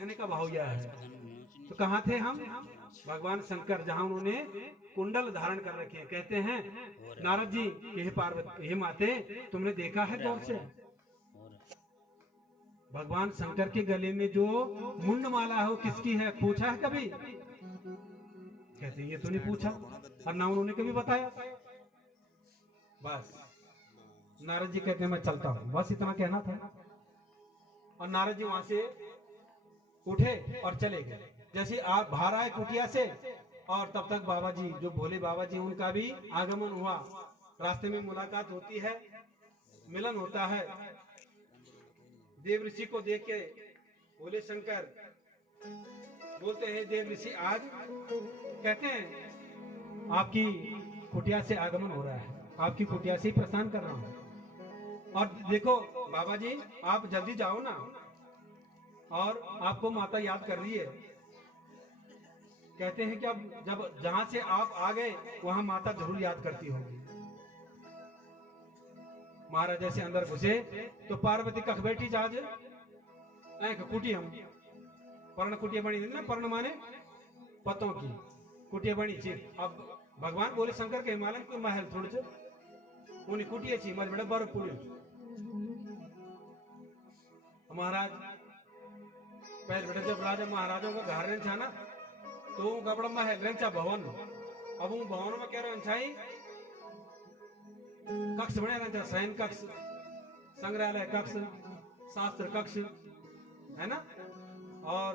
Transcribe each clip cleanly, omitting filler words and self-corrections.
कहने का भाव यह है। तो कहाँ थे हम? भगवान शंकर, जहां उन्होंने कुंडल धारण कर रखे हैं। कहते हैं नारद जी कि हे पार्वती, हे माते, तुमने देखा है गौर से? भगवान शंकर के गले में जो मुंड माला है वो किसकी है? पूछा है कभी? कहते ये तो नहीं पूछा, और ना उन्होंने कभी बताया। बस नारद जी कहते हैं मैं चलता हूं, बस इतना कहना था। और नारद जी वहां से उठे और चले गए। जैसे आप बाहर आए कुटिया से, और तब तक बाबा जी, जो भोले बाबा जी, उनका भी आगमन हुआ। रास्ते में मुलाकात होती है, मिलन होता है। देव ऋषि को देख के भोले शंकर बोलते हैं देव ऋषि आज, कहते हैं आपकी कुटिया से आगमन हो रहा है, आपकी कुटिया से ही प्रस्थान कर रहा हूं। और देखो बाबा जी, आप जल्दी जाओ ना, और आपको माता याद कर रही है। कहते हैं कि अब जब जहां से आप आ गए वहां माता जरूर याद करती होगी। महाराज जैसे अंदर घुसे तो पार्वती कख बैठी जाज कुटी, हम पर्ण कुटिया बनी ना, पर्ण माने पतों की कुटिया बनी थी। अब भगवान बोले शंकर के हिमालय कोई महल थोड़े उन्हें कुटिया थी मज बड़े बर्फ पूरी। महाराज पहले बेटा जब राजा महाराजों का घर रहन था ना, तो कपड़ा महल रहन था भवन। अब वो भवन में कह रहे छाई कक्ष बने रहते हैं, शयन कक्ष, संग्रहालय कक्ष, शास्त्र कक्ष, है ना, और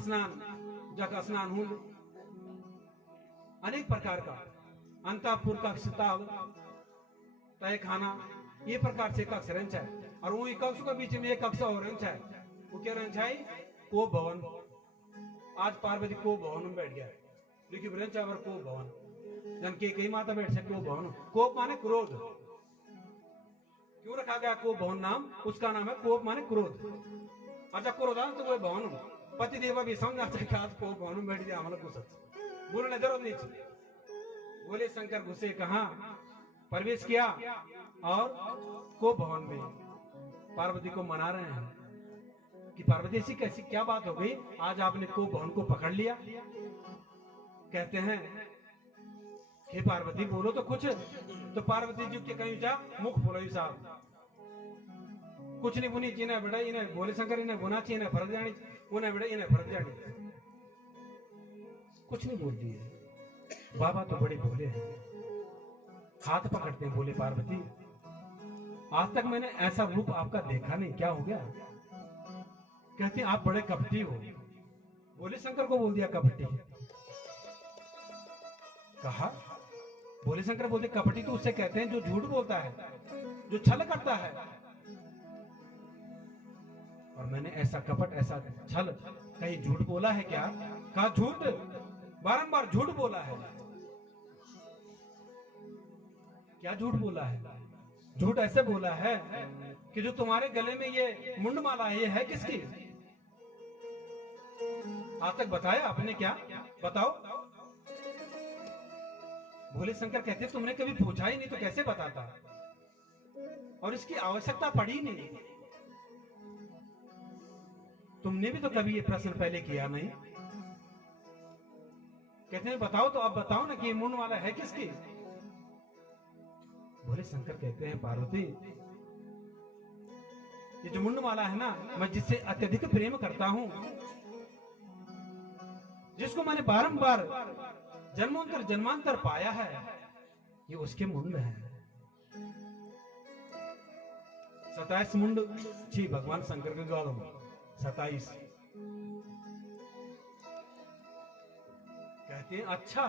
स्नान जग स्नान हुंड, अनेक प्रकार का अंतापुर कक्ष, तय खाना, ये प्रकार से कक्ष रहन है। और वो कक्ष के बीच में एक कक्ष और रहन है, वो क्या रहन है? को भवन। आज पार्वती को भवन में बैठ गया, लेकिन रहन है को भवन, जन के कई माता बैठ सकते वो भवन। कोप माने क्रोध। क्यों रखा गया कोप भवन नाम? उसका नाम है कोप माने क्रोध। अच्छा क्रोधान तो वो भवन पति देवा भी समझना चाहिए आज कोप भवन में बैठ गया हमारा कुछ बोलने जरूरत नहीं चाहिए। बोले शंकर घुसे कहा, प्रवेश किया और कोप भवन में पार्वती को मना रहे हैं कि पार्वती ऐसी कैसी क्या बात हो गई, आज आपने कोप भवन को पकड़ लिया। कहते हैं हे पार्वती बोलो तो कुछ। तो पार्वती जी के कहीं जा मुख बोलो साहब, कुछ नहीं बुनी चीना बेटा, इन्हें बोले शंकर इन्हें बुना चाहिए, इन्हें फर्क जानी, उन्हें बेटा इन्हें फर्क जानी, कुछ नहीं बोल दिए। बाबा तो बड़े भोले हैं, हाथ पकड़ते हैं। बोले पार्वती आज तक मैंने ऐसा रूप आपका देखा नहीं, क्या हो गया? कहते आप बड़े कपटी हो। बोले शंकर को बोल दिया कपटी। कहा बोले शंकर बोलते कपटी तो उससे कहते हैं जो झूठ बोलता है, जो छल करता है। और मैंने ऐसा कपट, ऐसा छल कहीं झूठ बोला है क्या? कहा झूठ, बारंबार झूठ बोला है। क्या झूठ बोला है? झूठ ऐसे बोला है कि जो तुम्हारे गले में ये मुंडमाला है, ये है किसकी? आज तक बताया आपने क्या? बताओ। भोले शंकर कहते तुमने कभी पूछा ही नहीं तो कैसे बताता, और इसकी आवश्यकता पड़ी नहीं। तुमने भी तो कभी ये प्रश्न पहले किया नहीं। कहते हैं बताओ, तो अब बताओ ना कि ये मुंड वाला है किसकी? भोले शंकर कहते हैं पार्वती ये जो मुंड वाला है ना, मैं जिससे अत्यधिक प्रेम करता हूं, जिसको मैंने बारंबार जन्मांतर जन्मांतर पाया है, ये उसके मुंड है। 27 मुंड थी भगवान शंकर के गौड़ में, 27। कहते हैं अच्छा।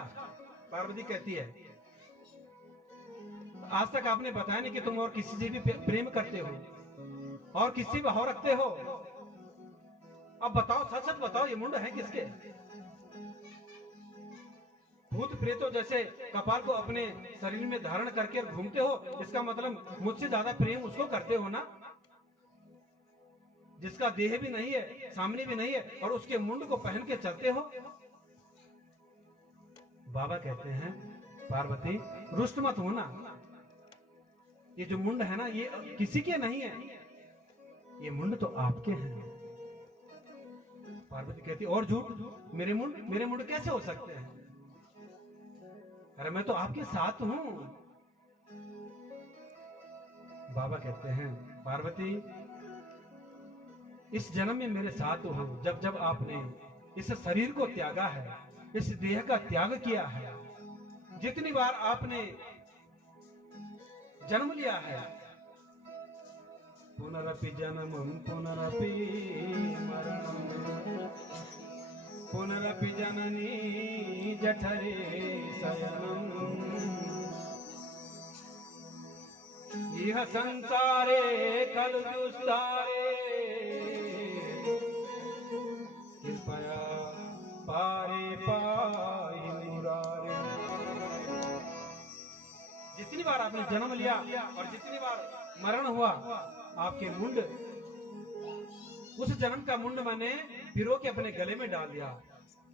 पार्वती कहती है आज तक आपने बताया नहीं कि तुम और किसी से भी प्रेम करते हो और किसी से भाव रखते हो। अब बताओ, सच सच बताओ, ये मुंड है किसके? भूत प्रेतों जैसे कपाल को अपने शरीर में धारण करके घूमते हो, इसका मतलब मुझसे ज्यादा प्रेम उसको करते हो ना, जिसका देह भी नहीं है, सामने भी नहीं है, और उसके मुंड को पहन के चलते हो। बाबा कहते हैं पार्वती रुष्ट मत होना, ये जो मुंड है ना, ये किसी के नहीं है, ये मुंड तो आपके हैं। पार्वती कहती और झूठ, मेरे मुंड कैसे हो सकते हैं? अरे मैं तो आपके साथ हूं। बाबा कहते हैं पार्वती, इस जन्म में मेरे साथ हो। जब जब आपने इस शरीर को त्यागा है, इस देह का त्याग किया है, जितनी बार आपने जन्म लिया है, पुनरपि जन्मं पुनरपि मरणं, पुनरपि जननी जठरे शयनम्, इह संसारे कलुदुस्तारे, कृपया पारे पाहि मुरारे। जितनी बार आपने जन्म लिया और जितनी बार मरण हुआ, आपके मुंड, उस जन्म का मुंड मैंने पिरो के अपने गले में डाल दिया।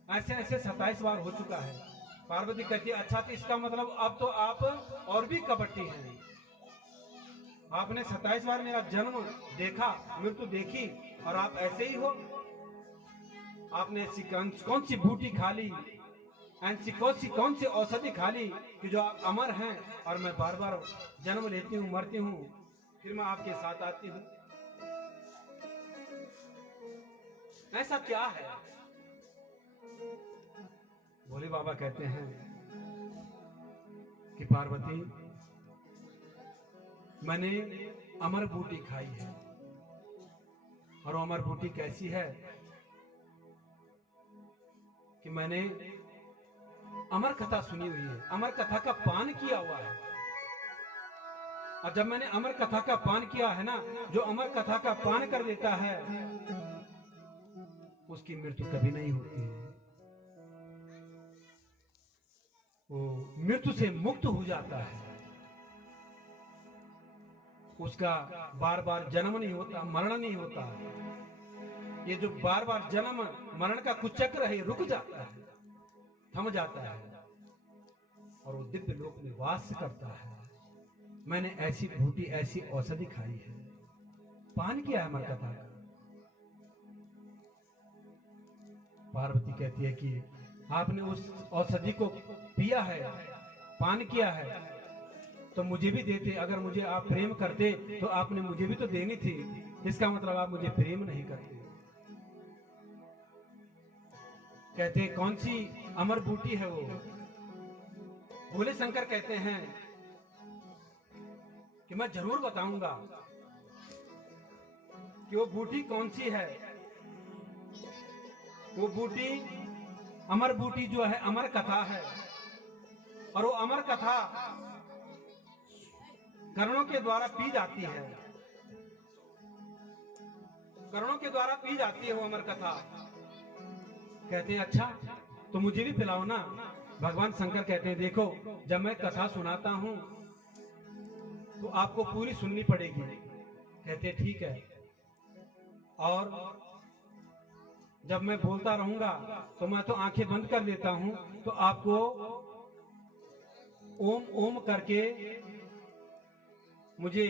ऐसे ऐसे 27 बार हो चुका है। पार्वती कहती है अच्छा, तो इसका मतलब अब तो आप और भी कपटी हैं। आपने 27 बार मेरा जन्म देखा, मृत्यु देखी, और आप ऐसे ही हो। आपने ऐसी कौन सी बूटी खा ली, ऐसी कौन सी औषधि खा ली कि जो आप अमर हैं, और मैं बार बार जन्म लेती हूँ, मरती हूँ, फिर मैं आपके साथ आती हूँ। ऐसा क्या है? भोले बाबा कहते हैं कि पार्वती, मैंने अमर बूटी खाई है। और अमर बूटी कैसी है कि मैंने अमर कथा सुनी हुई है, अमर कथा का पान किया हुआ है। और जब मैंने अमर कथा का पान किया है ना, जो अमर कथा का पान कर देता है उसकी मृत्यु कभी नहीं होती है। वो मृत्यु से मुक्त हो जाता है। उसका बार बार जन्म नहीं होता, मरण नहीं होता। ये जो बार बार जन्म मरण का कुचक्र है, रुक जाता है, थम जाता है, और वो दिव्य लोक में वास करता है। मैंने ऐसी बूटी, ऐसी औषधि खाई है, पान किया है अमर कथा का। पार्वती कहती है कि आपने उस औषधि को पिया है, पान किया है, तो मुझे भी देते। अगर मुझे आप प्रेम करते तो आपने मुझे भी तो देनी थी। इसका मतलब आप मुझे प्रेम नहीं करते। कहते कौन सी अमर बूटी है वो? भोले शंकर कहते हैं कि मैं जरूर बताऊंगा कि वो बूटी कौन सी है। वो बूटी, अमर बूटी जो है, अमर कथा है। और वो अमर कथा कर्णों के द्वारा पी जाती है, कर्णों के द्वारा पी जाती है वो अमर कथा। कहते हैं अच्छा, तो मुझे भी पिलाओ ना। भगवान शंकर कहते हैं देखो, जब मैं कथा सुनाता हूं तो आपको पूरी सुननी पड़ेगी। कहते हैं ठीक है। और जब मैं बोलता रहूंगा तो मैं तो आंखें बंद कर लेता हूं, तो आपको ओम ओम करके मुझे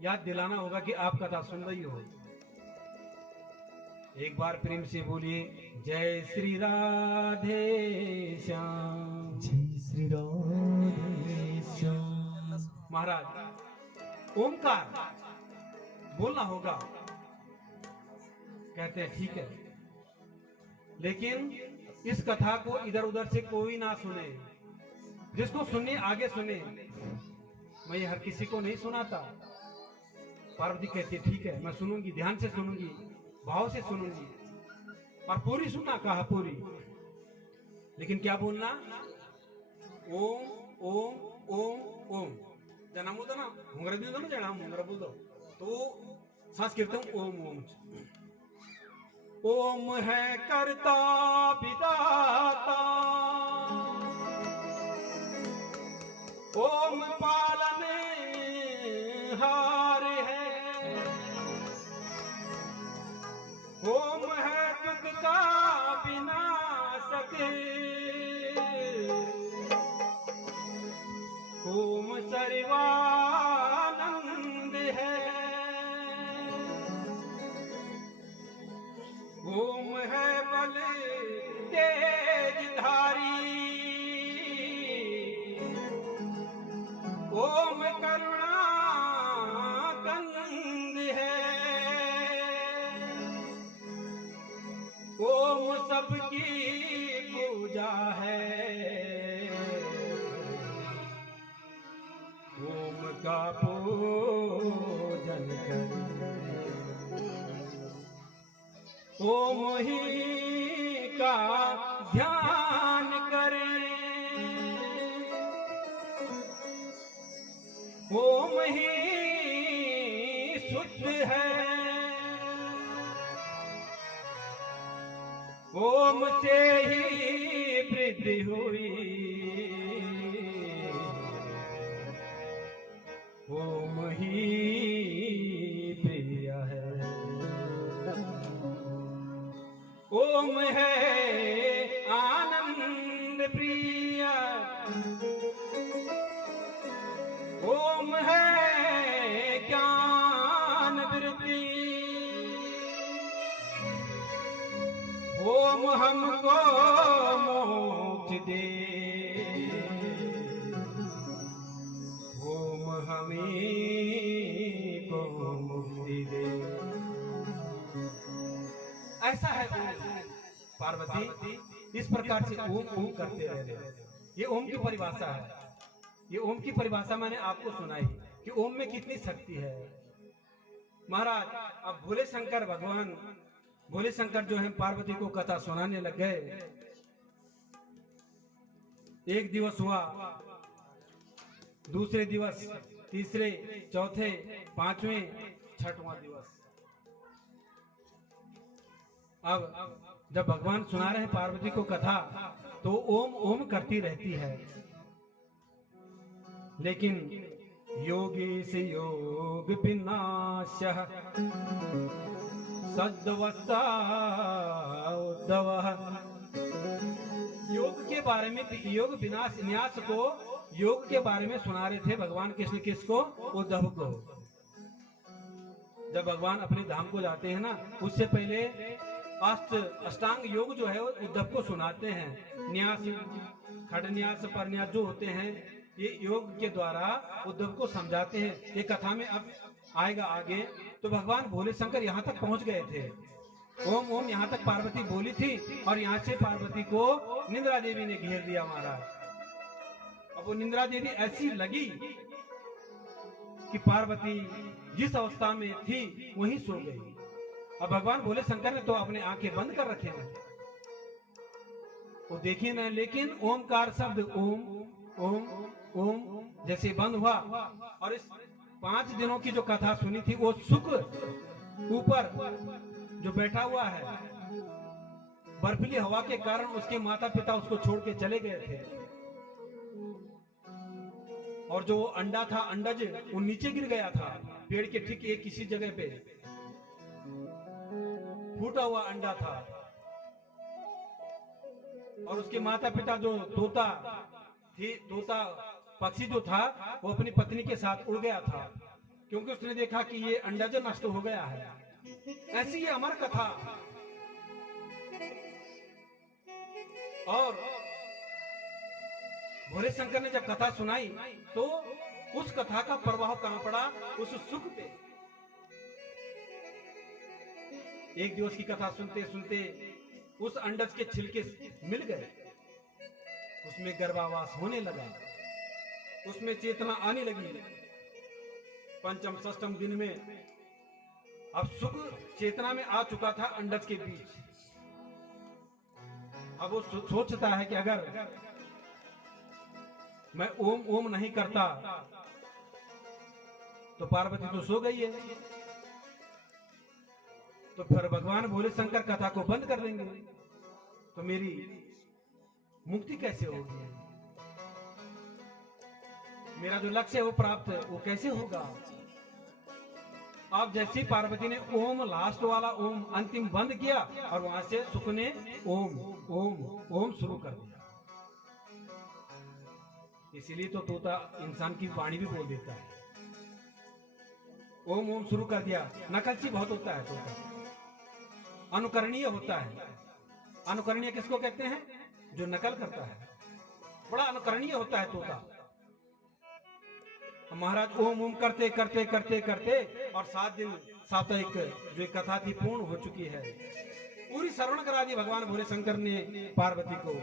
याद दिलाना होगा कि आप कथा सुन रही हो। एक बार प्रेम से बोलिए, जय श्री राधे श्याम, जय श्री राधे श्याम। महाराज ओमकार बोलना होगा। कहते हैं ठीक है, लेकिन इस कथा को इधर उधर से कोई ना सुने। जिसको सुननी आगे सुने, मैं ये हर किसी को नहीं सुनाता। पार्वती कहती है ठीक है, मैं सुनूंगी, ध्यान से सुनूंगी, भाव से सुनूंगी, और पूरी सुनना कहा पूरी। लेकिन क्या बोलना? ओम ओम ओम ओम। जना बोलता ना, हुंगरा भी ना, जना हुंगरा बोल दो तो संस्कृत ओम ओम। ओम है कर्ता विदाता, ओम पालने हार है, ओम है दुख का विनाशक, ओम सर्वानंद है, ओम सबकी पूजा है, ओम का पूजन करें, ओम ही का ध्यान करें, ओम ही शुद्ध है, ओम से ही वृद्धि हुई, ओम ही प्रिय है, ओम है आनंद प्रिय, ओम है ज्ञान वृद्धि, ओम हमको मोक्ष दे, ओम हमें को मुक्ति दे। ऐसा है ओम। पार्वती इस प्रकार से ओम ओम करते रहे। ये ओम की परिभाषा है। ये ओम की परिभाषा मैंने आपको सुनाई कि ओम में कितनी शक्ति है। महाराज अब भोले शंकर भगवान भोले शंकर जो है पार्वती को कथा सुनाने लग गए। एक दिवस हुआ, दूसरे दिवस, तीसरे, चौथे, पांचवें, छठवां दिवस। अब जब भगवान सुना रहे हैं पार्वती को कथा तो ओम ओम करती रहती है, लेकिन योगी से योग विनाशः सद्वस्ता उद्धवः। योग के बारे में, योग विनाश न्यास को योग के बारे में सुना रहे थे भगवान कृष्ण। किसको? उद्धव को। जब भगवान अपने धाम को जाते हैं ना, उससे पहले अष्टांग योग जो है उद्धव को सुनाते हैं। न्यास, खड़न्यास, परन्यास जो होते हैं, ये योग के द्वारा उद्धव को समझाते हैं। ये कथा में अब आएगा आगे। तो भगवान भोले शंकर यहाँ तक पहुंच गए थे। ओम ओम यहाँ तक पार्वती बोली थी और यहाँ से पार्वती को निंद्रा देवी ने घेर दिया महाराज। अब वो निंद्रा देवी ऐसी लगी कि पार्वती जिस अवस्था में थी वहीं सो गई। अब भगवान भोले शंकर ने तो अपने आंखें बंद कर रखे हैं, वो देखिए ना, लेकिन ओमकार शब्द ओम ओम ओम जैसे बंद हुआ और इस 5 दिनों की जो कथा सुनी थी वो सुख ऊपर जो बैठा हुआ है, बर्फीली हवा के कारण उसके माता पिता उसको छोड़ के चले गए थे और जो अंडा था, अंडज, वो नीचे गिर गया था पेड़ के ठीक एक किसी जगह पे फूटा हुआ अंडा था और उसके माता पिता जो तोता पक्षी जो था वो अपनी पत्नी के साथ उड़ गया था, क्योंकि उसने देखा कि ये अंडज नष्ट हो गया है। ऐसी ये अमर कथा। और भोले शंकर ने जब कथा सुनाई तो उस कथा का प्रभाव कहां पड़ा? उस सुख पे। एक दिवस की कथा सुनते सुनते उस अंडज के छिलके मिल गए, उसमें गर्भावास होने लगा, उसमें चेतना आने लगी। पंचम षष्ठम दिन में अब सुख चेतना में आ चुका था अंडज के बीच। अब वो सोचता है कि अगर मैं ओम ओम नहीं करता तो पार्वती तो सो गई है, तो फिर भगवान भोले शंकर कथा को बंद कर देंगे तो मेरी मुक्ति कैसे होगी? मेरा जो लक्ष्य है वो प्राप्त है वो कैसे होगा? अब जैसी पार्वती ने ओम लास्ट वाला ओम अंतिम बंद किया और वहां से सुख ने ओम ओम ओम शुरू कर दिया। इसीलिए तो तोता इंसान की वाणी भी बोल देता है। ओम ओम शुरू कर दिया। नकलची बहुत होता है तोता, अनुकरणीय होता है। अनुकरणीय किसको कहते हैं? जो नकल करता है, बड़ा अनुकरणीय होता है तोता। महाराज ओम ओम करते करते करते करते और 7 दिन साप्ताहिक जो एक कथा थी पूर्ण हो चुकी है। पूरी श्रवण करा दी भगवान भोले शंकर ने पार्वती को।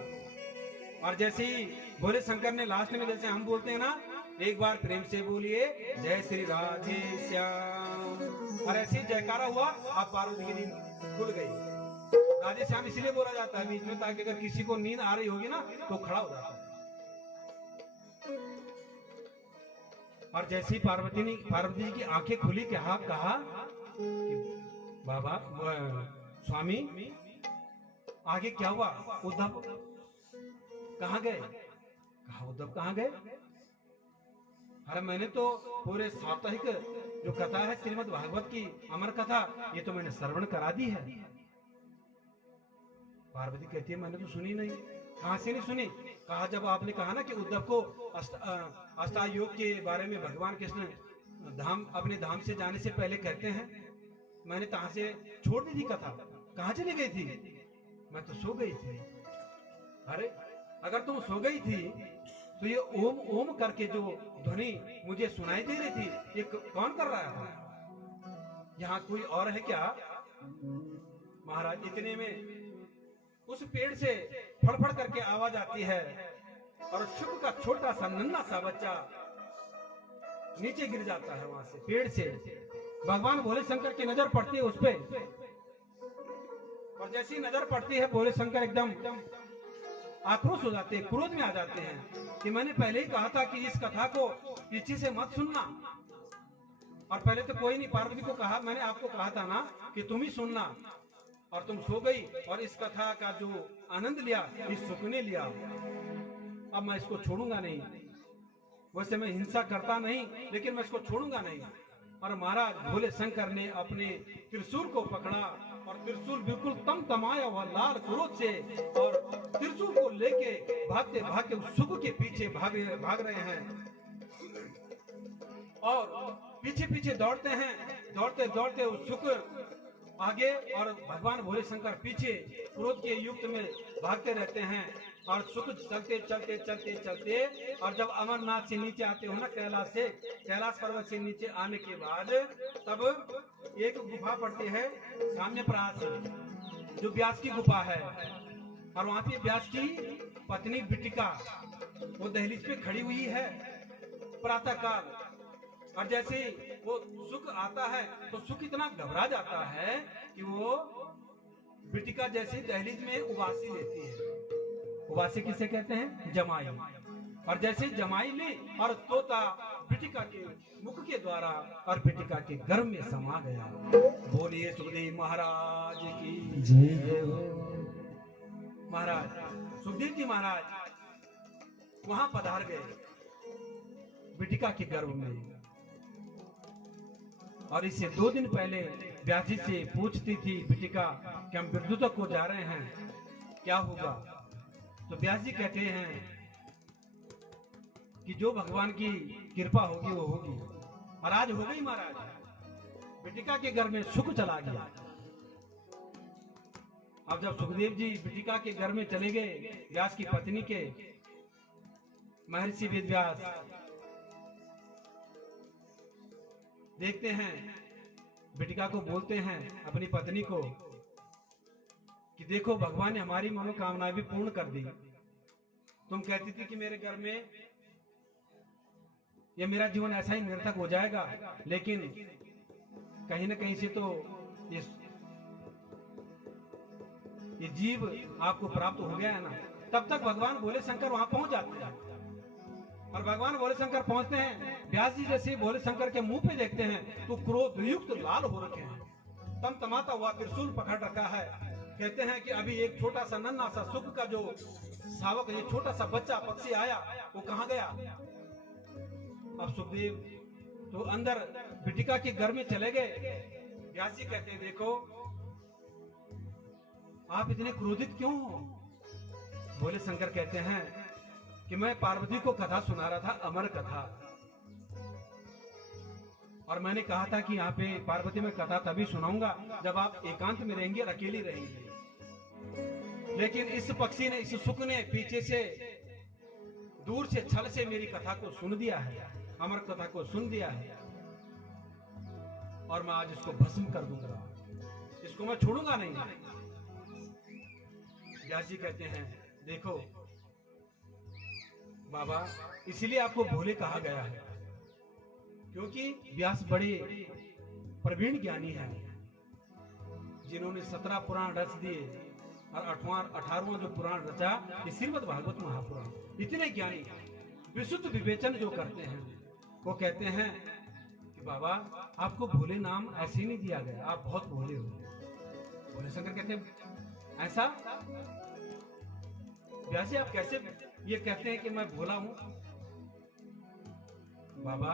और जैसे ही भोले शंकर ने लास्ट में, जैसे हम बोलते हैं ना, एक बार प्रेम से बोलिए जय श्री राधे श्याम, और ऐसे ही जयकारा हुआ, आप पार्वती की नींद खुल गई। राधे श्याम इसलिए बोला जाता है बीच में, ताकि अगर किसी को नींद आ रही होगी ना तो खड़ा हो जाता है। और जैसे ही पार्वती जी की आंखें खुली, कहा कि बाबा स्वामी आगे क्या हुआ, उद्धव कहाँ गए? कहा उद्धव कहाँ गए? अरे मैंने तो पूरे साप्ताहिक जो कथा है श्रीमद् भागवत की अमर कथा, ये तो मैंने श्रवण करा दी है। पार्वती कहती है मैंने तो सुनी नहीं। कहां से नहीं सुनी? कहा जब आपने कहा ना कि उद्धव को अष्टायोग के बारे में भगवान कृष्ण अपने धाम से जाने से पहले कहते हैं, मैंने कहां से छोड़ दी थी कथा। कहां चली गई थी? मैं तो सो गई थी। अरे अगर तुम सो गई थी तो ये ओम ओम करके जो ध्वनि मुझे सुनाई दे रही थी, ये कौन कर रहा था? यहाँ कोई और है क्या? महाराज इतने में उस पेड़ से फड़फड़ करके आवाज आती है और शुक का छोटा सा नन्हा सा बच्चा नीचे गिर जाता है वहां से, पेड़ से। भगवान भोले शंकर की नजर पड़ती है उस पे, और जैसी नजर पड़ती है भोले शंकर एकदम आक्रोश हो जाते हैं, क्रोध में आ जाते हैं कि मैंने पहले ही कहा था कि इस कथा को पीछे से मत सुनना। और पहले तो कोई नहीं, पार्वती को कहा, मैंने आपको कहा था ना कि तुम ही सुनना, और तुम सो गई और इस कथा का जो आनंद लिया, इस सुख ने लिया। अब मैं इसको छोड़ूंगा नहीं। वैसे मैं हिंसा करता नहीं, लेकिन मैं इसको छोड़ूंगा नहीं। और महाराज भोले शंकर ने अपने त्रिशूल को पकड़ा, और त्रिशूल बिल्कुल तमतमाया हुआ लाल क्रोध से, और त्रिशूल को लेके भागते भागते उस सुख के पीछे भाग रहे हैं, और पीछे पीछे दौड़ते हैं, दौड़ते दौड़ते उस सुख आगे और भगवान भोले शंकर पीछे क्रोध के युक्त में भागते रहते हैं। और सुख चलते चलते चलते चलते, और जब अमरनाथ से नीचे आते हो ना, कैलाश पर्वत से नीचे आने के बाद तब एक गुफा पड़ती है सामने प्रास, जो व्यास की गुफा है। और वहां पे व्यास की पत्नी बिटिका वो दहलीज पे खड़ी हुई है प्रातः काल। और जैसे वो सुख आता है तो सुख इतना घबरा जाता है कि वो बिटिका जैसे दहलीज में उबासी लेती है। उबासी किसे कहते हैं? जमाई। और जैसे जमाई ली और तोता बिटिका के मुख के द्वारा और बिटिका के गर्भ में समा गया। बोलिए सुखदेव महाराज की जय हो। महाराज सुखदेव जी महाराज वहां पधार गए बिटिका के गर्भ में, और इससे 2 दिन पहले व्यास जी से पूछती थी बिटिका कि हम विद्युत को जा रहे हैं, क्या होगा? तो व्यास जी कहते हैं कि जो भगवान की कृपा होगी वो होगी। और आज हो गई महाराज, बिटिका के घर में सुख चला गया। अब जब सुखदेव जी बिटिका के घर में चले गए, व्यास की पत्नी के, महर्षि वेदव्यास देखते हैं, बिटिका को बोलते हैं अपनी पत्नी को कि देखो भगवान ने हमारी मनोकामनाएं भी पूर्ण कर दी। तुम कहती थी कि मेरे घर में ये मेरा जीवन ऐसा ही निरर्थक हो जाएगा, लेकिन कहीं ना कहीं से तो ये जीव आपको प्राप्त हो गया है ना। तब तक भगवान भोले शंकर वहां पहुंच जाते हैं, और भगवान भोले शंकर पहुंचते हैं, व्यास जी जैसे भोले शंकर के मुंह पे देखते हैं तो क्रोध युक्त लाल हो रखे हैं, तमतमाता हुआ त्रिशूल पकड़ रखा है। कहते हैं कि अभी एक छोटा सा नन्हा सा सुख का जो शावक, ये छोटा सा बच्चा पक्षी आया, वो कहाँ गया? अब सुखदेव तो अंदर बिटिका के घर में चले गए। व्यास जी कहते हैं देखो आप इतने क्रोधित क्यों हो? भोले शंकर कहते हैं कि मैं पार्वती को कथा सुना रहा था, अमर कथा, और मैंने कहा था कि यहाँ पे पार्वती में कथा तभी सुनाऊंगा जब आप एकांत में रहेंगे और अकेली रहेंगे। लेकिन इस पक्षी ने, इस सुख ने पीछे से दूर से छल से मेरी कथा को सुन दिया है, अमर कथा को सुन दिया है, और मैं आज इसको भस्म कर दूंगा, इसको मैं छोड़ूंगा नहीं। व्यास जी कहते हैं देखो बाबा, इसीलिए आपको भोले कहा गया है क्योंकि व्यास बड़े प्रवीण ज्ञानी हैं, जिन्होंने 17 पुराण रच दिए और 18वां जो पुराण रचा ये श्रीमद् भागवत महापुराण। इतने ज्ञानी विशुद्ध विवेचन जो करते हैं, वो कहते हैं कि बाबा आपको भोले नाम ऐसे ही नहीं दिया गया, आप बहुत भोले हो। भोले शंकर कहते हैं ऐसा व्यास जी आप कैसे ये कहते हैं कि मैं भोला हूं? बाबा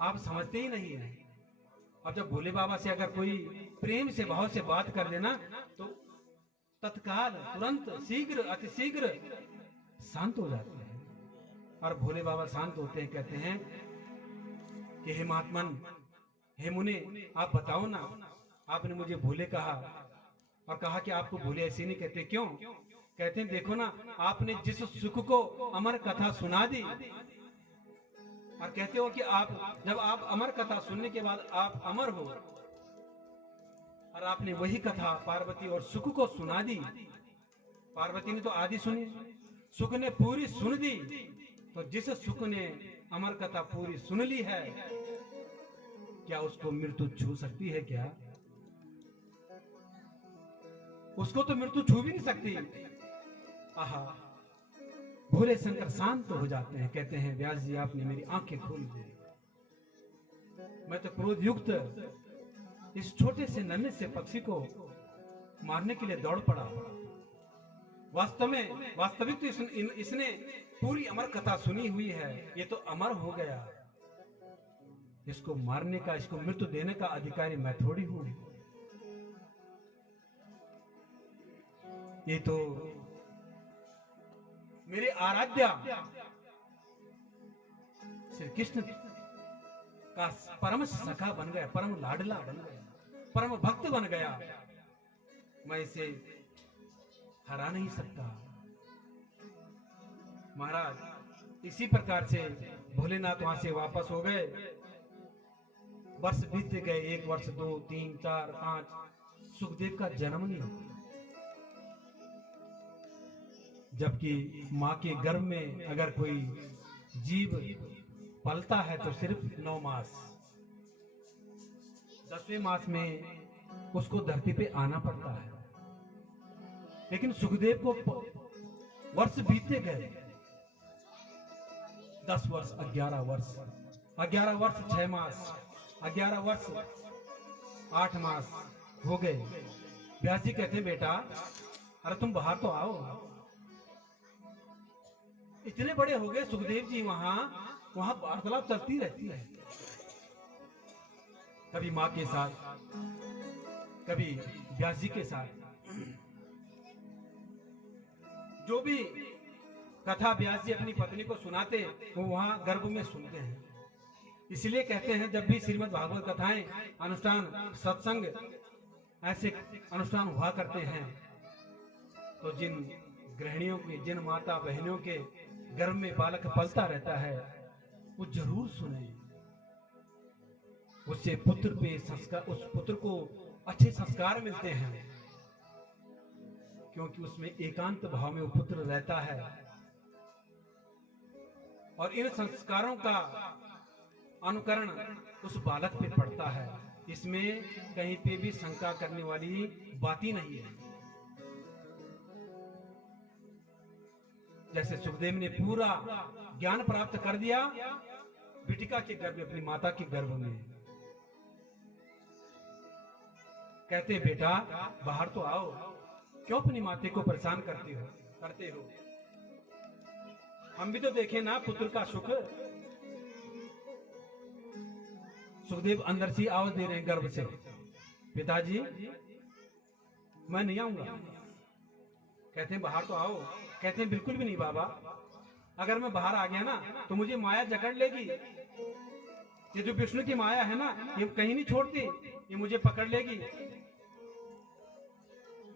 आप समझते ही नहीं है। अब जब भोले बाबा से अगर कोई प्रेम से भाव से बात कर लेना तो तत्काल तुरंत शीघ्र अतिशीघ्र शांत हो जाते हैं। और भोले बाबा शांत होते हैं, कहते हैं कि हे महात्मन, हे मुने, आप बताओ ना, आपने मुझे भोले कहा और कहा कि आपको भोले ऐसे नहीं कहते, क्यों? कहते हैं देखो ना, आपने जिस सुख को अमर कथा सुना दी और कहते हो कि आप जब आप अमर कथा सुनने के बाद आप अमर हो, और आपने वही कथा पार्वती और सुख को सुना दी। पार्वती ने तो आधी सुनी, सुख ने पूरी सुन दी, तो जिस सुख ने अमर कथा पूरी सुन ली है, क्या उसको मृत्यु छू सकती है? क्या उसको तो मृत्यु छू भी नहीं सकती। आहा, भोले शंकर शांत हो जाते हैं, कहते हैं व्यास जी आपने मेरी आंखें खोल दी, मैं तो क्रोध युक्त इस छोटे से नन्हे से पक्षी को मारने के लिए दौड़ पड़ा। वास्तविक तो इसने पूरी अमर कथा सुनी हुई है, ये तो अमर हो गया, इसको मारने का, इसको मृत्यु देने का अधिकारी मैं थोड़ी हूं। ये तो मेरे आराध्या श्री कृष्ण का परम सखा बन गया, परम लाडला बन गया, परम भक्त बन गया, मैं इसे हरा नहीं सकता। महाराज इसी प्रकार से भोलेनाथ वहां से वापस हो गए। वर्ष बीतते गए, 1 वर्ष, 2, 3, 4, 5, सुखदेव का जन्म नहीं हुआ। जबकि माँ के गर्भ में अगर कोई जीव पलता है तो सिर्फ 9 मास, 10वें मास में उसको धरती पे आना पड़ता है। लेकिन सुखदेव को वर्ष बीतते गए, 10 वर्ष, 11 वर्ष, 11 वर्ष 6 मास, 11 वर्ष 8 मास हो गए। व्यास जी कहते हैं बेटा अरे तुम बाहर तो आओ। इतने बड़े हो गए सुखदेव जी, वहां वार्तालाप चलती रहती है, कभी माँ के साथ, कभी व्यास जी के साथ। जो भी कथा व्यास जी अपनी पत्नी को सुनाते वो वहां गर्भ में सुनते हैं। इसलिए कहते हैं जब भी श्रीमद् भागवत कथाएं, अनुष्ठान, सत्संग ऐसे अनुष्ठान हुआ करते हैं तो जिन गृहिणियों के, जिन माता बहनों के गर्भ में बालक पलता रहता है वो जरूर सुने। उससे पुत्र पे संस्कार, उस पुत्र को अच्छे संस्कार मिलते हैं, क्योंकि उसमें एकांत भाव में वो पुत्र रहता है और इन संस्कारों का अनुकरण उस बालक पे पड़ता है। इसमें कहीं पे भी शंका करने वाली बात ही नहीं है। जैसे सुखदेव ने पूरा ज्ञान प्राप्त कर दिया बिटिका के गर्भ में, अपनी माता के गर्भ में। कहते बेटा बाहर तो आओ, क्यों अपनी माता को परेशान करते हो? हम भी तो देखें ना पुत्र का सुख। सुखदेव अंदर से आवाज दे रहे हैं गर्भ से, पिताजी मैं नहीं आऊंगा। कहते हैं बाहर तो आओ। कहते हैं बिल्कुल भी नहीं बाबा, अगर मैं बाहर आ गया ना तो मुझे माया जकड़ लेगी। ये जो विष्णु की माया है ना, ये कहीं नहीं छोड़ती, ये मुझे पकड़ लेगी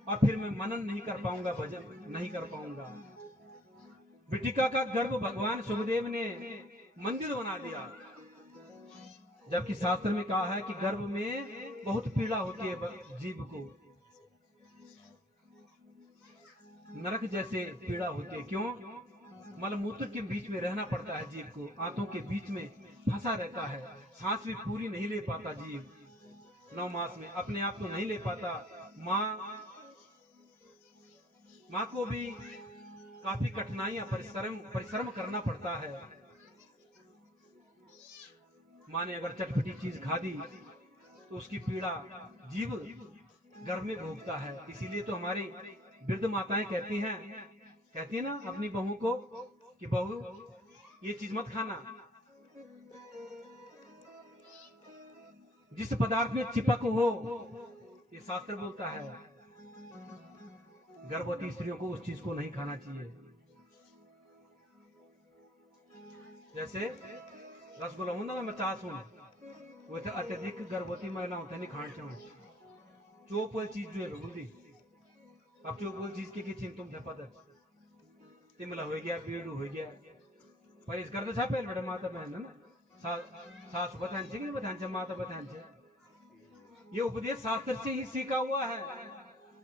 और फिर मैं मनन नहीं कर पाऊंगा, भजन नहीं कर पाऊंगा। बिटिका का गर्भ भगवान सुखदेव ने मंदिर बना दिया, जबकि शास्त्र में कहा है कि गर्भ में बहुत पीड़ा होती है जीव को। नरक जैसे पीड़ा होती है। क्यों? मलमूत्र के बीच में रहना पड़ता है जीव को, आंतों के बीच में फंसा रहता है, सांस भी पूरी नहीं ले पाता जीव 9 मास में, अपने आप तो नहीं ले पाता। माँ को भी काफी कठिनाइयां परिश्रम करना पड़ता है। माँ ने अगर चटपटी चीज खा दी तो उसकी पीड़ा जीव गर्भ में भोगता है। इसीलिए तो हमारी वृद्ध माताएं कहती है ना अपनी बहू को कि बहू ये चीज मत खाना, जिस पदार्थ में चिपक हो, ये शास्त्र बोलता है गर्भवती स्त्रियों को उस चीज को नहीं खाना चाहिए। जैसे रसगुल्ला होता ना मैं चाहूँ वो थे अत्यधिक गर्भवती महिलाओं थे नहीं खाना चाहूँ चोप वाली चीज जो है बुद्धि। अब चोप वाली चीज के छीन तुम थे पता तिमला हो गया बीड़ू हो गया पर इस कर तो छा पहले बड़े माता बहन है ना सासु बथान से कि नहीं बथान से माता बथान से ये उपदेश शास्त्र से ही सीखा हुआ है।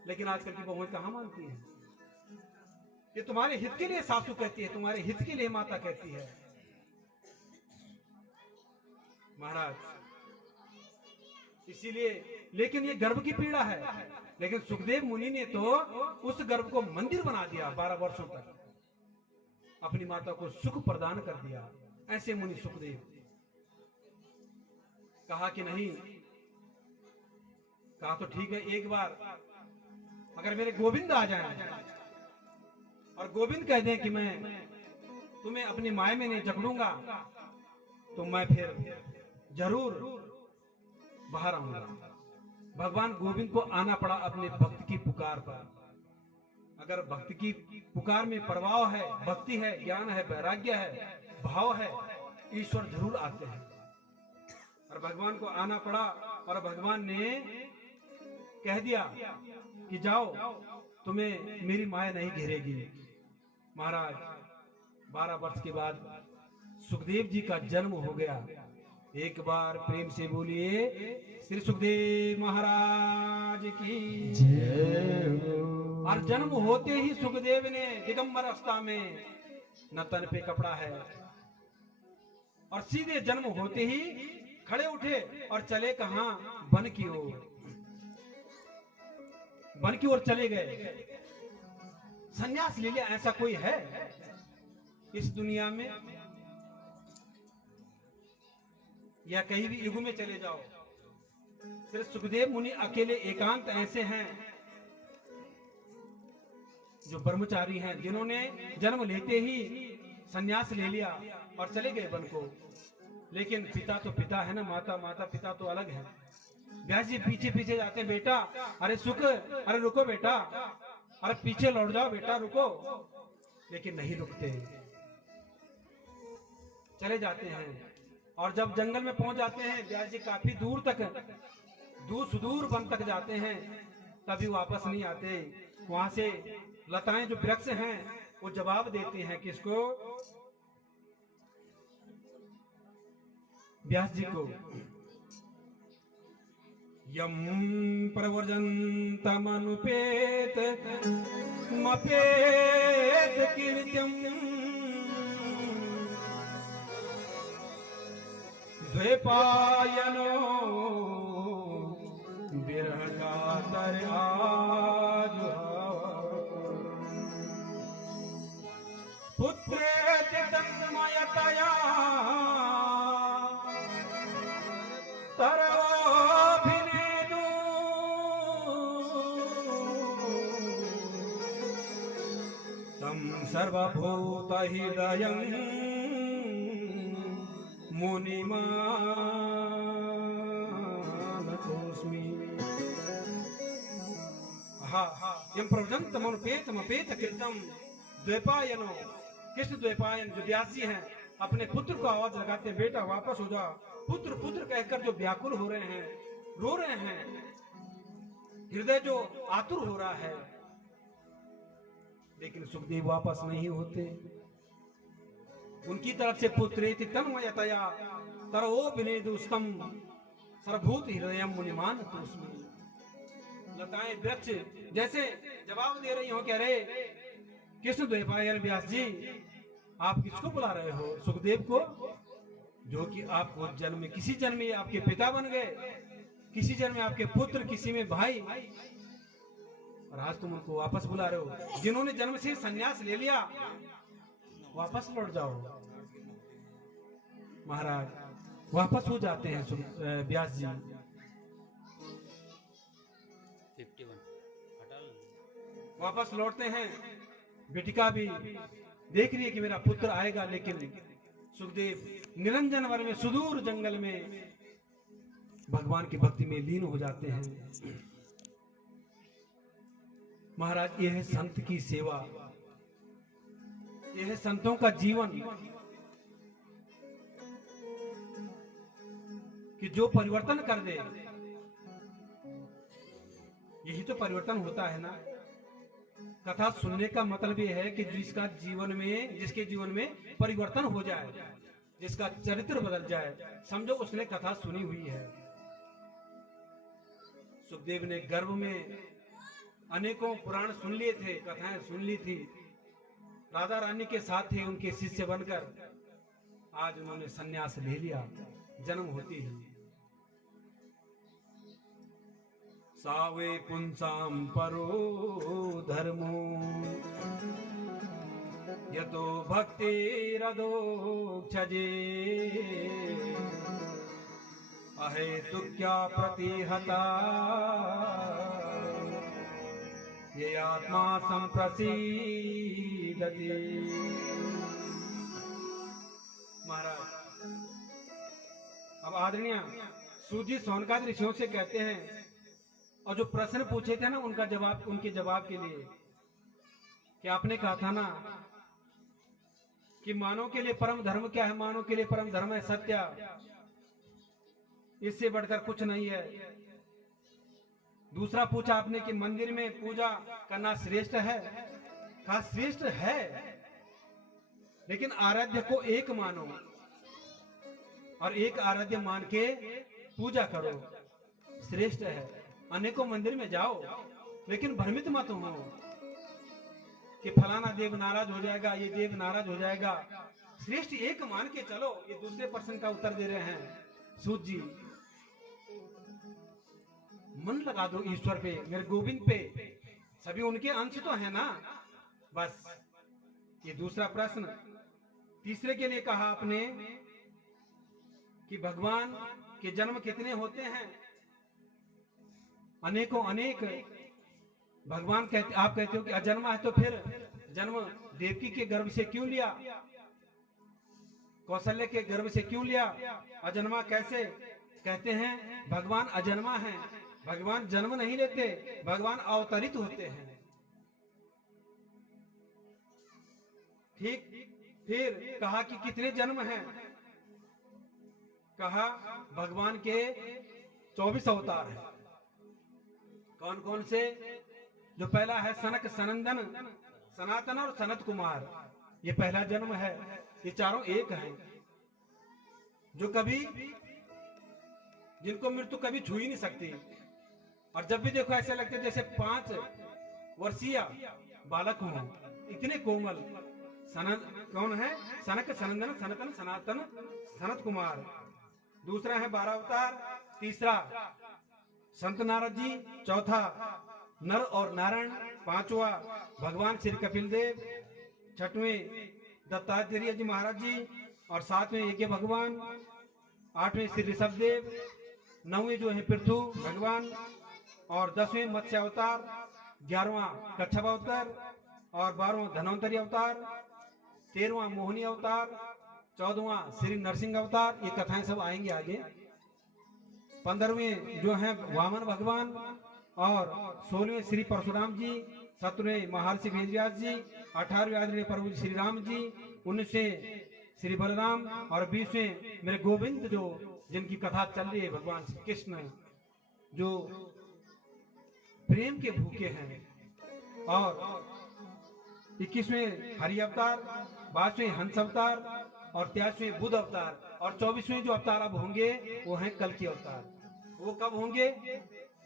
लेकिन आजकल की बहुएं कहाँ मानती है? ये तुम्हारे हित के लिए सासू कहती है, तुम्हारे हित के लिए माता कहती है। महाराज इसीलिए, लेकिन ये गर्भ की पीड़ा है। लेकिन सुखदेव मुनि ने तो उस गर्भ को मंदिर बना दिया, 12 वर्षों तक अपनी माता को सुख प्रदान कर दिया। ऐसे मुनि सुखदेव। कहा कि नहीं, कहा तो ठीक है, एक बार अगर मेरे गोविंद आ जाएं और गोविंद कह दें कि मैं तुम्हें अपनी माय में नहीं जकड़ूंगा तो मैं फिर जरूर बाहर आऊंगा। भगवान गोविंद को आना पड़ा अपने भक्त की पुकार पर। अगर भक्त की पुकार में प्रभाव है, भक्ति है, ज्ञान है, वैराग्य है, भाव है, ईश्वर जरूर आते हैं। और भगवान को आना पड़ा और भगवान ने कह दिया कि जाओ, तुम्हें मेरी माया नहीं घेरेगी। महाराज 12 वर्ष के बाद सुखदेव जी का जन्म हो गया। एक बार प्रेम से बोलिए श्री सुखदेव महाराज की जय। और जन्म होते ही सुखदेव ने दिगंबर अवस्था में, न तन पे कपड़ा है, और सीधे जन्म होते ही खड़े उठे और चले कहां? वन की ओर। वन की ओर चले गए। संन्यास ले लिया। ऐसा कोई है इस दुनिया में? या कहीं भी युग में चले जाओ, सिर्फ सुखदेव मुनि अकेले एकांत ऐसे हैं जो ब्रह्मचारी हैं, जिन्होंने जन्म लेते ही संन्यास ले लिया और चले गए वन को। लेकिन पिता तो पिता है ना, माता पिता तो अलग है। व्यास जी पीछे पीछे जाते हैं, बेटा अरे सुख, अरे रुको बेटा, अरे पीछे लौट जाओ बेटा, रुको। लेकिन नहीं रुकते, चले जाते हैं। और जब जंगल में पहुंच जाते हैं, व्यास जी काफी दूर तक, सुदूर वन तक जाते हैं, तभी वापस नहीं आते। वहां से लताएं जो वृक्ष हैं वो जवाब देते हैं किसको? व्यास जी को। यम प्रवर्जन्तमनुपेत मपेत कीर्त्यम द्वैपायनो विरह कातर आज पुत्रेति तन्मयतया तरोभिनेदु तं सर्वभूतहृदयं मुनिमानतोऽस्मि। यम प्रव्रजन्तमनुपेतमपेत कृतं द्वैपायनो। कृष्ण द्वैपायन जो व्यास जी हैं, अपने पुत्र को आवाज लगाते हैं, बेटा वापस हो जा। पुत्र पुत्र कहकर जो व्याकुल हो रहे हैं, रो रहे हैं, हृदय जो आतुर हो रहा है। लेकिन सुखदेव वापस नहीं होते। उनकी तरफ से पुत्रेति तन्मयतया तरोभिनेदुस्तं सर्वभूत हृदयं मुनिमानतोऽस्मि। लताएं वृक्ष जैसे जवाब दे रही हो, कह रहे कृष्ण द्वैपायन व्यास जी, आप किसको बुला रहे हो? सुखदेव को, जो कि आपको जन्म में, किसी जन्म में आपके पिता बन गए, किसी जन्म में आपके पुत्र, किसी में भाई, और आज तुम उनको वापस बुला रहे हो। जिन्होंने जन्म से संन्यास ले लिया, वापस लौट जाओ। महाराज वापस हो जाते हैं व्यास जी। 51 वापस लौटते हैं। बेटिका भी देख रही है कि मेरा पुत्र आएगा, लेकिन सुखदेव निरंजन वन में, सुदूर जंगल में भगवान की भक्ति में लीन हो जाते हैं। महाराज, यह है संत की सेवा, यह है संतों का जीवन, कि जो परिवर्तन कर दे, यही तो परिवर्तन होता है ना। कथा सुनने का मतलब यह है कि जिसका जीवन में, जिसके जीवन में परिवर्तन हो जाए, जिसका चरित्र बदल जाए, समझो उसने कथा सुनी हुई है। सुखदेव ने गर्भ में अनेकों पुराण सुन लिए थे, कथाएं सुन ली थी, राधा रानी के साथ थे उनके शिष्य बनकर। आज उन्होंने सन्यास ले लिया जन्म होती ही। सावे पुंसाम परो धर्मो यतो भक्ति रदोक्षजे अहेतुक्या प्रतिहता ये आत्मा संप्रसीदति। महाराज, अब आदरणीय सूजी सोनकाद ऋषियों से कहते हैं, और जो प्रश्न पूछे थे ना, उनका जवाब, उनके जवाब के लिए कि आपने कहा था ना कि मानव के लिए परम धर्म क्या है? मानव के लिए परम धर्म है सत्य, इससे बढ़कर कुछ नहीं है। दूसरा पूछा आपने कि मंदिर में पूजा करना श्रेष्ठ है। कहा श्रेष्ठ है, लेकिन आराध्य को एक मानो और एक आराध्य मान के पूजा करो, श्रेष्ठ है। अनेकों मंदिर में जाओ, लेकिन भ्रमित मत हो कि फलाना देव नाराज हो जाएगा, ये देव नाराज हो जाएगा। श्रेष्ठ एक मान के चलो। ये दूसरे प्रश्न का उत्तर दे रहे हैं सूत जी। मन लगा दो ईश्वर पे, मेरे गोविंद पे, सभी उनके अंश तो है ना। बस ये दूसरा प्रश्न। तीसरे के लिए कहा आपने कि भगवान के जन्म कितने होते हैं? अनेकों अनेक। भगवान कहते, आप कहते हो कि अजन्मा है, तो फिर जन्म देवकी के गर्भ से क्यों लिया? कौशल्य के गर्भ से क्यों लिया? अजन्मा कैसे? कहते हैं भगवान अजन्मा है, भगवान जन्म नहीं लेते, भगवान अवतरित होते हैं। ठीक। फिर कहा कि कितने जन्म हैं? कहा भगवान के 24 अवतार हैं। कौन कौन से? जो पहला है सनक, सनंदन, सनातन और सनत कुमार, ये पहला जन्म है। ये चारों एक हैं, जो कभी, जिनको मृत्यु कभी छू ही नहीं सकती। और जब भी देखो ऐसे लगते जैसे 5 वर्षीय बालक हों, इतने कोमल। कौन है? सनक, सनंदन, सनातन, सनातन, सनत कुमार। दूसरा है 12 अवतार। तीसरा संत नारद जी। चौथा नर और नारायण। पांचवा भगवान श्री कपिल देव। छठवें दत्तात्रेय जी महाराज जी। और सातवें एक भगवान। आठवें श्री ऋषभ देव। नौवें जो है पृथु भगवान। और 10वें मत्स्य अवतार। 11वां कच्छप अवतार। और 12वां धन्वंतरी अवतार। 13वां मोहिनी अवतार। 14वां श्री नरसिंह अवतार। ये कथाएं सब आएंगे आगे। 15वें जो है वामन भगवान। और 16वें श्री परशुराम जी। 17वें महर्षि वेदव्यास जी। 18वें आदरणीय प्रभु श्री राम जी। 19वें श्री बलराम। और 20वें मेरे गोविंद, जो जिनकी कथा चल रही है, भगवान श्री कृष्ण जो प्रेम के भूखे हैं। और 21वें हरि अवतार। 22वें हंस अवतार। और 23वें बुध अवतार। और 24वें जो अवतार अब होंगे वो हैं कल के अवतार। वो कब होंगे?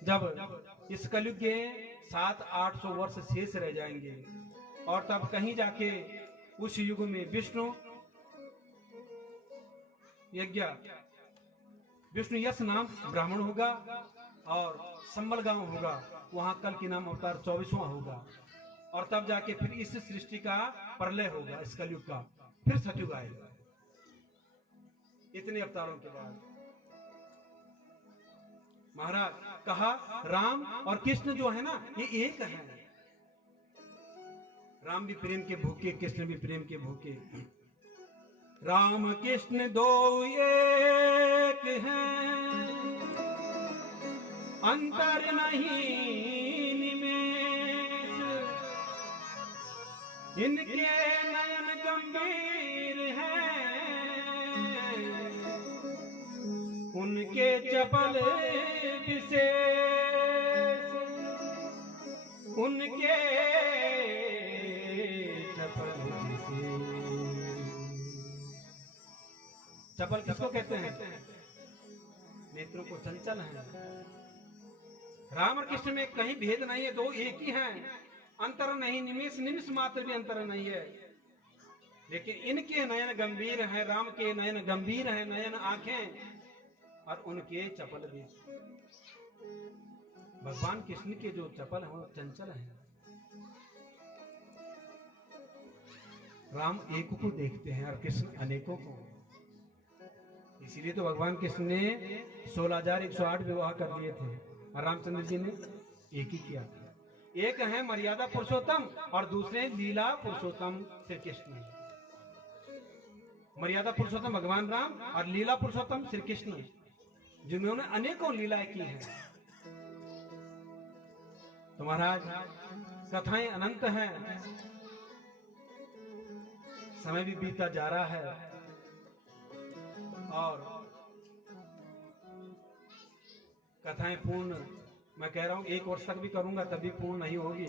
जब इस कलयुग के 700-800 वर्ष शेष रह जाएंगे, और तब कहीं जाके उस युग में विष्णु यज्ञ विष्णु यश नाम ब्राह्मण होगा और संबल गांव होगा, वहां कल की नाम अवतार 24वां होगा। और तब जाके फिर इस सृष्टि का प्रलय होगा, इस कलयुग का, फिर सतयुग आएगा। इतने अवतारों के बाद महाराज कहा राम और कृष्ण जो है ना ये एक है। राम भी प्रेम के भूखे, कृष्ण भी प्रेम के भूखे। राम कृष्ण दो एक हैं, अंतर नहीं निमेष, इनके नयन गंभीर हैं, उनके चपल विशेष, उनके चपल विशेष। चपल किसको कहते हैं? नेत्रों को चंचल है। राम और कृष्ण में कहीं भेद नहीं है, दो एक ही हैं, अंतर नहीं, निमिष निमिष मात्र भी अंतर नहीं है। लेकिन इनके नयन गंभीर हैं, राम के नयन गंभीर हैं, नयन आंखें, और उनके चपल भी। भगवान कृष्ण के जो चपल हैं वो चंचल हैं। राम एक को देखते हैं और कृष्ण अनेकों को। इसीलिए तो भगवान कृष्ण ने 16,108 विवाह कर लिए थे और रामचंद्र जी ने एक ही किया था। एक है मर्यादा पुरुषोत्तम और दूसरे लीला पुरुषोत्तम श्री कृष्ण। मर्यादा पुरुषोत्तम भगवान राम और लीला पुरुषोत्तम श्री कृष्ण, जिन्होंने अनेकों लीलाएं की हैं। तो महाराज कथाएं अनंत हैं, समय भी बीतता जा रहा है और कथाएं पूर्ण, मैं कह रहा हूं 1 वर्ष तक भी करूंगा तभी पूर्ण नहीं होगी।